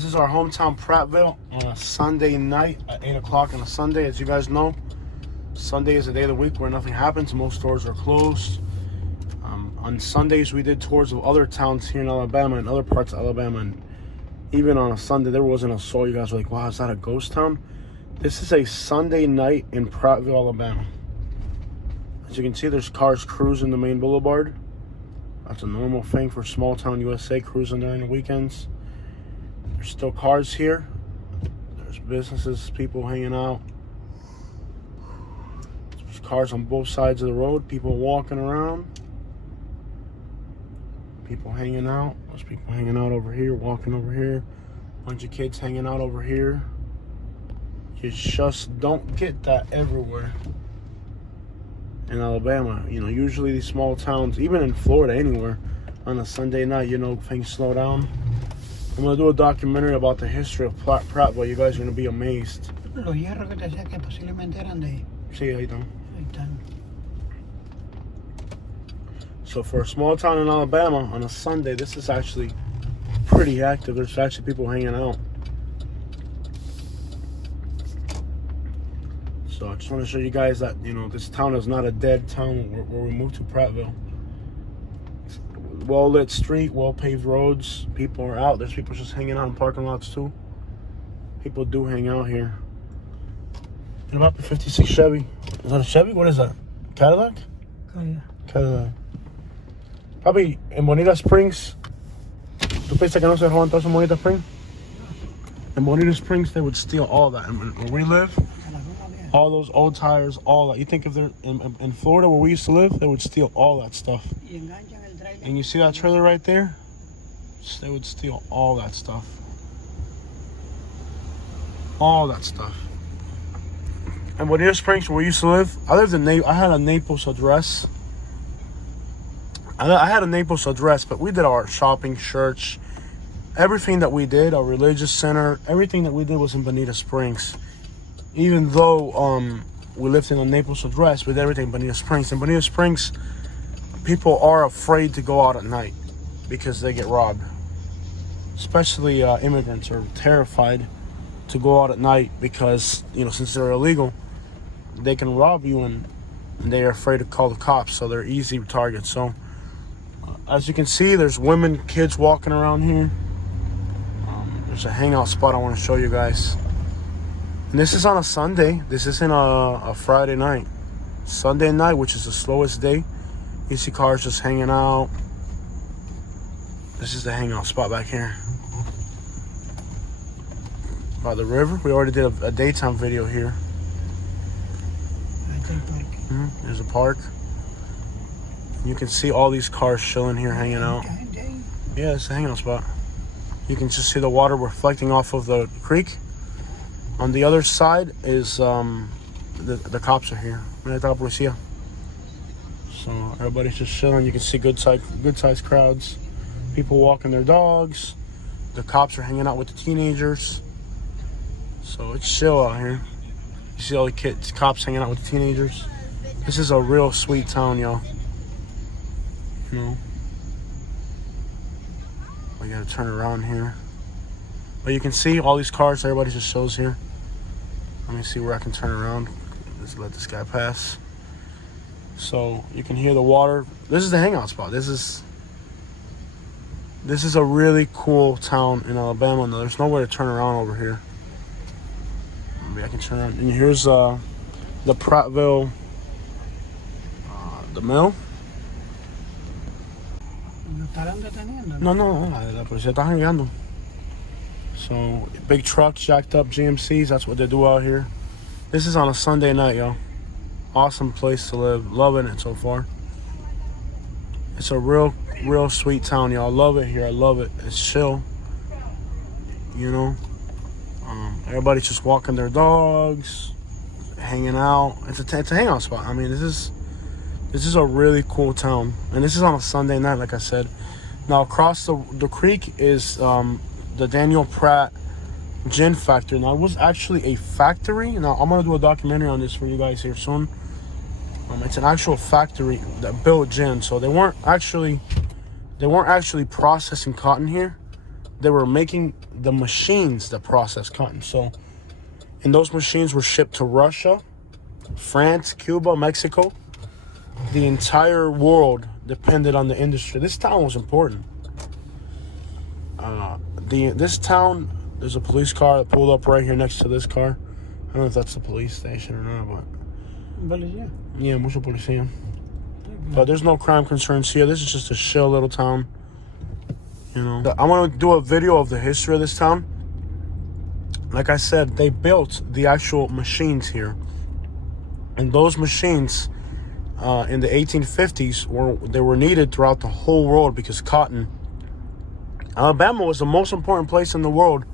This is our hometown Prattville on a Sunday night at 8 o'clock on a Sunday. As you guys know, Sunday is the day of the week where nothing happens. Most stores are closed. On Sundays, we did tours of other towns here in Alabama and other parts of Alabama. And even on a Sunday, there wasn't a soul. You guys were like, wow, is that a ghost town? This is a Sunday night in Prattville, Alabama. As you can see, there's cars cruising the main boulevard. That's a normal thing for small town USA, cruising during the weekends. There's still cars here. There's businesses, people hanging out. There's cars on both sides of the road, people walking around. People hanging out. There's people hanging out over here, walking over here. Bunch of kids hanging out over here. You just don't get that everywhere in Alabama. You know, usually these small towns, even in Florida, anywhere, on a Sunday night, you know, things slow down. I'm going to do a documentary about the history of Prattville. You guys are going to be amazed. Los hierros que te decía que posiblemente eran de... Sí, ahí están. Ahí están. So for a small town in Alabama, on a Sunday, this is actually pretty active. There's actually people hanging out. So I just want to show you guys that, you know, this town is not a dead town where we moved to Prattville. Well-lit street, well-paved roads. People are out. There's people just hanging out in parking lots, too. People do hang out here. And about the 56 Chevy. Is that a Chevy? What is that? Cadillac? Oh, yeah. Cadillac. Probably in Bonita Springs. ¿Tú piensas que no se roban todo eso en Bonita Springs? In Bonita Springs, they would steal all that. And where we live, all those old tires, all that. You think if they're in Florida where we used to live, they would steal all that stuff. And you see that trailer right there? They would steal all that stuff. All that stuff. And Bonita Springs, where we used to live, I had a Naples address. I had a Naples address, but we did our shopping, church, everything that we did, our religious center, everything that we did was in Bonita Springs. Even though we lived in a Naples address, we did everything in Bonita Springs. In Bonita Springs, people are afraid to go out at night because they get robbed. Especially immigrants are terrified to go out at night because, you know, since they're illegal, they can rob you and they are afraid to call the cops, so they're easy targets. So, as you can see, there's women, kids walking around here. There's a hangout spot I want to show you guys. And this is on a Sunday. This isn't a Friday night. Sunday night, which is the slowest day. You see cars just hanging out. This is the hangout spot back here. By the river. We already did a daytime video here. There's a park. You can see all these cars chilling here, hanging out. Yeah, it's a hangout spot. You can just see the water reflecting off of the creek. On the other side is the cops are here. So everybody's just chilling. You can see good sized crowds. People walking their dogs. The cops are hanging out with the teenagers. So it's chill out here. You see all the kids, cops hanging out with the teenagers. This is a real sweet town, y'all. You know, we gotta turn around here. But you can see all these cars, everybody just shows here. Let me see where I can turn around. Let's let this guy pass. So you can hear the water. This is the hangout spot. This is a really cool town in Alabama. No, there's nowhere to turn around over here. Maybe I can turn around. And here's the Prattville, the mill. No, la policía está jangueando. So, big trucks, jacked up GMCs, that's what they do out here. This is on a Sunday night, y'all. Awesome place to live. Loving it so far. It's a real sweet town, y'all. Love it here. I love it. It's chill. You know? Everybody's just walking their dogs, hanging out. It's a hangout spot. I mean, this is a really cool town. And this is on a Sunday night, like I said. Now, across the creek is the Daniel Pratt gin factory. Now, it was actually a factory. Now, I'm going to do a documentary on this for you guys here soon. It's an actual factory that built gin. So they weren't actually processing cotton here. they were making the machines that process cotton. So, and those machines were shipped to Russia, France, Cuba, Mexico. The entire world depended on the industry. This town was important. This town, there's a police car that pulled up right here next to this car. I don't know if that's the police station or not, but Policía. yeah, mucho policía. But there's no crime concerns here. This is just a chill little town. You know, I want to do a video of the history of this town. Like I said, they built the actual machines here, and those machines in the 1850s were needed throughout the whole world because cotton. Alabama was the most important place in the world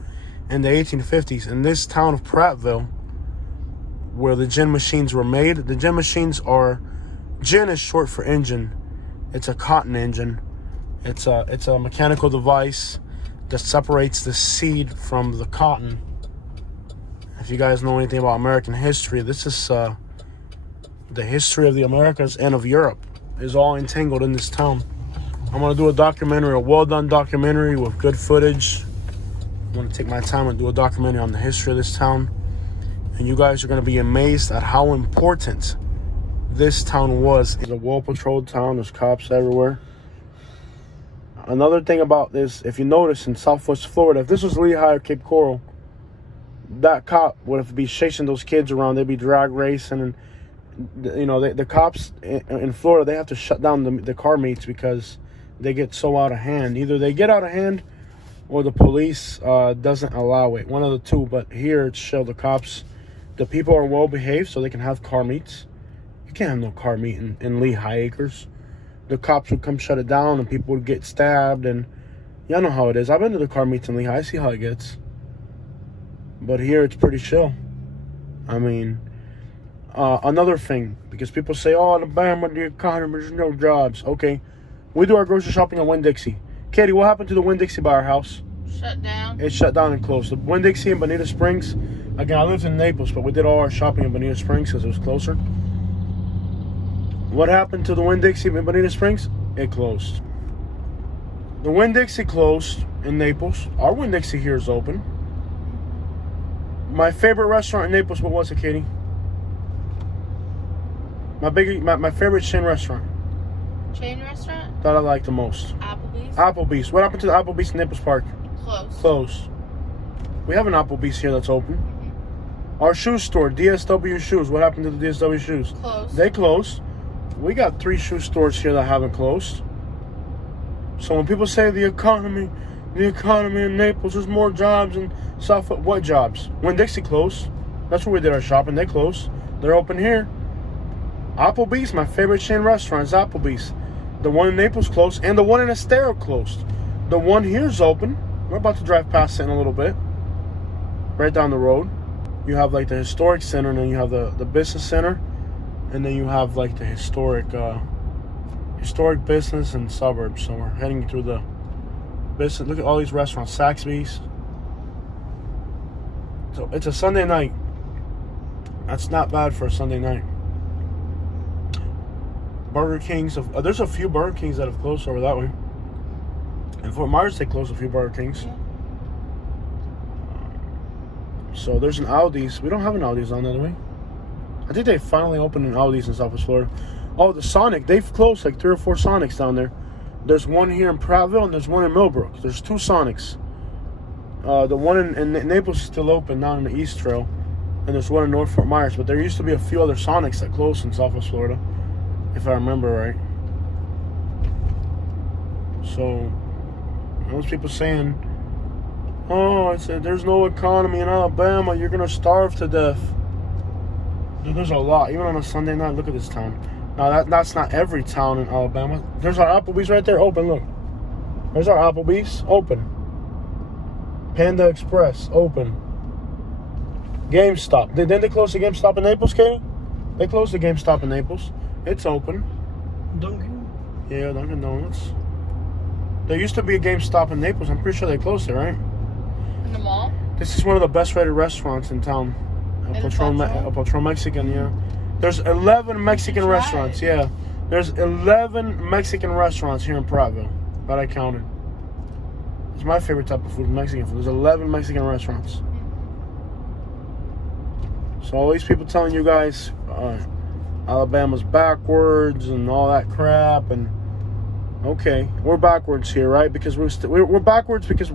in the 1850s. In this town of Prattville, where the gin machines were made, the gin machines are, gin is short for engine. It's a cotton engine. It's a mechanical device that separates the seed from the cotton. If you guys know anything about American history, this is the history of the Americas and of Europe is all entangled in this town. I'm going to do a documentary, a well-done documentary with good footage. I'm going to take my time and do a documentary on the history of this town. And you guys are going to be amazed at how important this town was. It's a well-patrolled town. There's cops everywhere. Another thing about this, if you notice in Southwest Florida, if this was Lehigh or Cape Coral, that cop would be chasing those kids around. They'd be drag racing. And, you know, the cops in Florida, they have to shut down the car meets because they get so out of hand. Either they get out of hand or the police doesn't allow it. One of the two. But here it's chill. The cops, the people are well behaved so they can have car meets. You can't have no car meet in Lehigh Acres. The cops would come shut it down and people would get stabbed. And y'all know how it is. I've been to the car meets in Lehigh. I see how it gets. But here it's pretty chill. I mean, another thing, because people say, oh, Alabama, the economy, there's no jobs. Okay. We do our grocery shopping at Winn-Dixie. Katie, what happened to the Winn-Dixie by our house? Shut down. It shut down and closed. The Winn-Dixie in Bonita Springs. Again, I lived in Naples, but we did all our shopping in Bonita Springs because it was closer. What happened to the Winn-Dixie in Bonita Springs? It closed. The Winn-Dixie closed in Naples. Our Winn-Dixie here is open. My favorite restaurant in Naples, what was it, Katie? My favorite chain restaurant. Chain restaurant? That I like the most. Applebee's? Applebee's. What happened to the Applebee's in Naples Park? Closed. Closed. We have an Applebee's here that's open. Mm-hmm. Our shoe store, DSW Shoes. What happened to the DSW Shoes? Closed. They closed. We got 3 shoe stores here that haven't closed. So when people say the economy in Naples, there's more jobs in South. What jobs? Winn-Dixie closed. That's where we did our shopping. They closed. They're open here. Applebee's, my favorite chain restaurant is Applebee's. The one in Naples closed, and the one in Estero closed. The one here's open. We're about to drive past it in a little bit. Right down the road. You have like the historic center, and then you have the business center, and then you have like the historic business and suburbs. So we're heading through the business. Look at all these restaurants. Saxby's. So it's a Sunday night. That's not bad for a Sunday night. Burger Kings. There's a few Burger Kings that have closed over that way. In Fort Myers, they closed a few Burger Kings. Yeah. So there's an Aldi's. We don't have an Aldi's on there, do we? I think they finally opened an Aldi's in Southwest Florida. Oh, the Sonic. They've closed like 3 or 4 Sonics down there. There's one here in Prattville and there's one in Millbrook. There's 2 Sonics. The one in Naples is still open down in the East Trail. And there's one in North Fort Myers. But there used to be a few other Sonics that closed in Southwest Florida, if I remember right. So, those people saying, oh, there's no economy in Alabama, you're going to starve to death. Dude, there's a lot. Even on a Sunday night, look at this town. Now, that's not every town in Alabama. There's our Applebee's right there, open, look. There's our Applebee's, open. Panda Express, open. GameStop. Didn't they close the GameStop in Naples, Katie? They closed the GameStop in Naples. It's open. Dunkin'? Yeah, Dunkin' Donuts. There used to be a GameStop in Naples. I'm pretty sure they closed it, right? In the mall? This is one of the best rated restaurants in town. A Patron Mexican, yeah. There's 11 Mexican restaurants, yeah. There's 11 Mexican restaurants here in Prattville that I counted. It's my favorite type of food, Mexican food. There's 11 Mexican restaurants. So all these people telling you guys Alabama's backwards and all that crap, and okay, we're backwards here, right? Because we're backwards because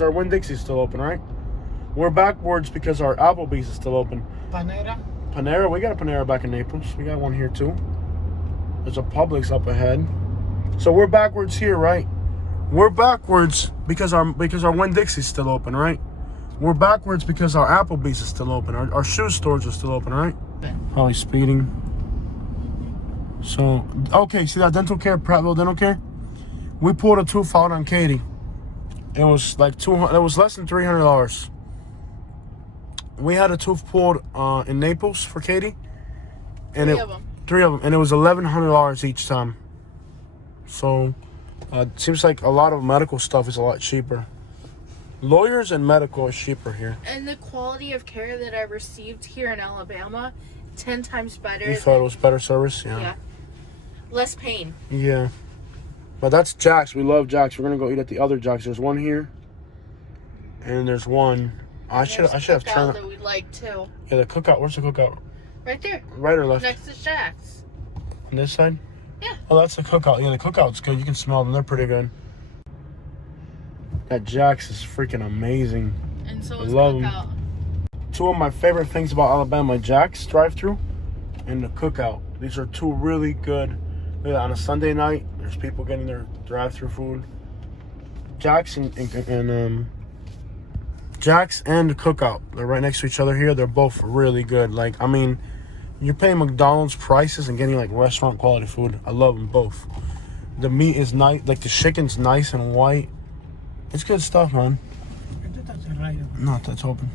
our Winn-Dixie's still open, right? We're backwards because our Applebee's is still open. Panera. We got a Panera back in Naples. We got one here too. There's a Publix up ahead. So we're backwards here, right? We're backwards because our Winn-Dixie's still open, right? We're backwards because our Applebee's is still open. Our shoe stores are still open, right? Probably speeding. So, okay, see that dental care, Prattville Dental Care? We pulled a tooth out on Katie. It was like $200. It was less than $300. We had a tooth pulled in Naples for Katie, and three of them, and it was $1,100 each time. So, it seems like a lot of medical stuff is a lot cheaper. Lawyers and medical is cheaper here. And the quality of care that I received here in Alabama, 10 times better. You thought it was better service? Yeah. Less pain. Yeah. But that's Jack's. We love Jack's. We're going to go eat at the other Jack's. There's one here, and there's one. I should have turned. That we like too. Yeah, the cookout. Where's the cookout? Right there. Right or left? Next to Jack's. On this side? Yeah. Oh, that's the cookout. Yeah, the cookout's good. You can smell them. They're pretty good. That Jack's is freaking amazing. And so I is love 'em. Cookout. Two of my favorite things about Alabama: Jack's drive-thru and the cookout. These are two really good. On a Sunday night, there's people getting their drive-thru food. Jack's and Jack's and the cookout. They're right next to each other here. They're both really good. Like, I mean, you're paying McDonald's prices and getting like restaurant quality food. I love them both. The meat is nice. Like the chicken's nice and white. It's good stuff, man. No, that's open.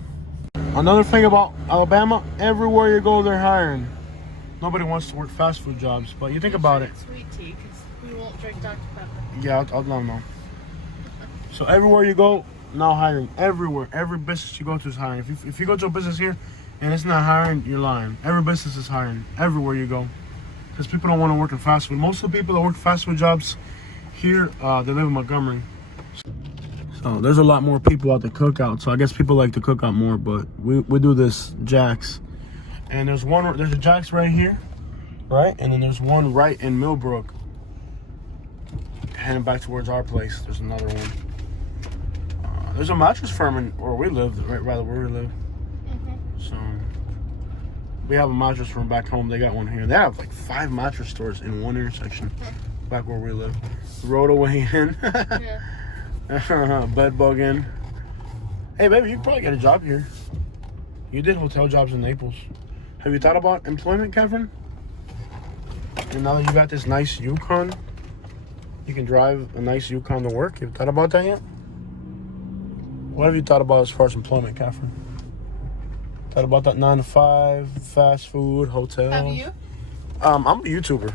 Another thing about Alabama, everywhere you go, they're hiring. Nobody wants to work fast food jobs, but you think about it. Sweet tea, because we won't drink Dr. Pepper. Yeah, I'll let them know. So everywhere you go, now hiring. Everywhere. Every business you go to is hiring. If you go to a business here and it's not hiring, you're lying. Every business is hiring. Everywhere you go. Because people don't want to work in fast food. Most of the people that work fast food jobs here, they live in Montgomery. So there's a lot more people at the cookout. So I guess people like the cookout more, but we do this Jack's. And there's a Jack's right here, right? And then there's one right in Millbrook. Heading back towards our place, there's another one. There's a mattress firm where we live, right where we live. So we have a mattress firm back home. They got one here. They have like 5 mattress stores in one intersection back where we live. Roadaway Inn. Bed bug in. Hey, baby, you could probably get a job here. You did hotel jobs in Naples. Have you thought about employment, Kevin? And now that you got this nice Yukon, you can drive a nice Yukon to work. Have you thought about that yet? What have you thought about as far as employment, Catherine? Thought about that 9 to 5, fast food, hotel? Have you? I'm a YouTuber.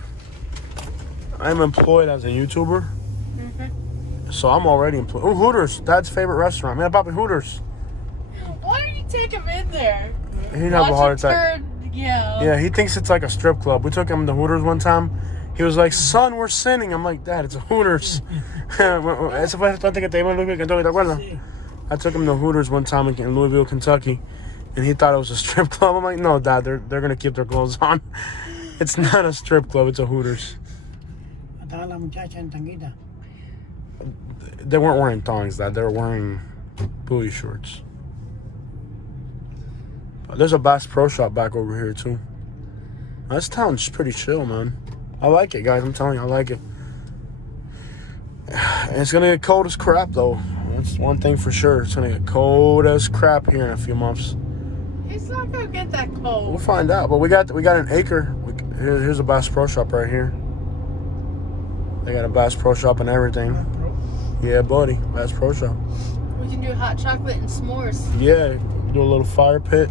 I'm employed as a YouTuber. So I'm already employed. Oh, Hooters, Dad's favorite restaurant. Man, Papa Hooters. Why do you take him in there? He'd have a heart attack. Yeah, he thinks it's like a strip club. We took him to Hooters one time. He was like, son, we're sinning. I'm like, Dad, it's a Hooters. I took him to Hooters one time in Louisville, Kentucky, and he thought it was a strip club. I'm like, no, Dad, they're going to keep their clothes on. It's not a strip club, it's a Hooters. They weren't wearing thongs, Dad. They were wearing booty shorts. But there's a Bass Pro Shop back over here, too. This town's pretty chill, man. I like it, guys. I'm telling you, I like it. And it's going to get cold as crap, though. That's one thing for sure. It's going to get cold as crap here in a few months. It's not going to get that cold. We'll find out. But we got an acre. Here's a Bass Pro Shop right here. They got a Bass Pro Shop and everything. Yeah, buddy. Bass Pro Shop. We can do hot chocolate and s'mores. Yeah, do a little fire pit.